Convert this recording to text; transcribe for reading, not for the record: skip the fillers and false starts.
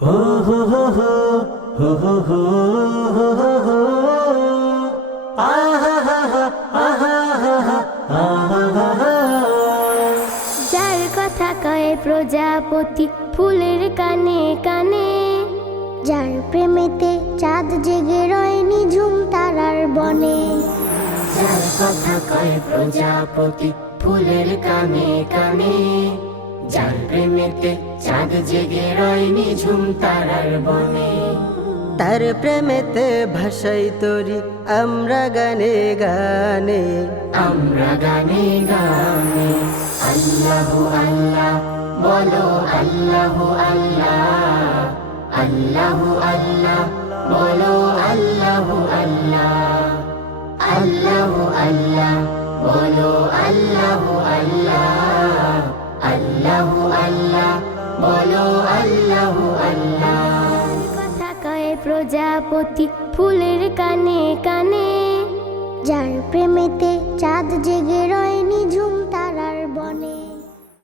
হো হো হো হো হো হো হো হো হো হো আহা হা হা আহা হা হা আহা হা হা। যার কথা কয় প্রজাপতি ফুলের কানে কানে, যার প্রেমেতে চাঁদ জেগে রয় নিঝুম তারার বনে। যার কথা কয় প্রজাপতি ফুলের কানে কানে, যার প্রেমেতে চাঁদ জেগে রয় নিঝুম তারার বনে। তার প্রেমেতে ভাষাই তরি আমরা গানে গানে, আমরা গানে গানে আল্লাহু আল্লাহ বলো, আল্লাহু আল্লাহ, আল্লাহু আল্লাহ বলো, আল্লাহু আল্লাহ, আল্লাহু আল্লাহ বলো, আল্লাহু আল্লাহ, আল্লাহু আল্লাহ বলো, আল্লাহু আল্লাহ। কথা কয় প্রজাপতি ফুলের কানে কানে, যার প্রেমেতে চাঁদ জেগে রয় নিঝুম তারার বনে।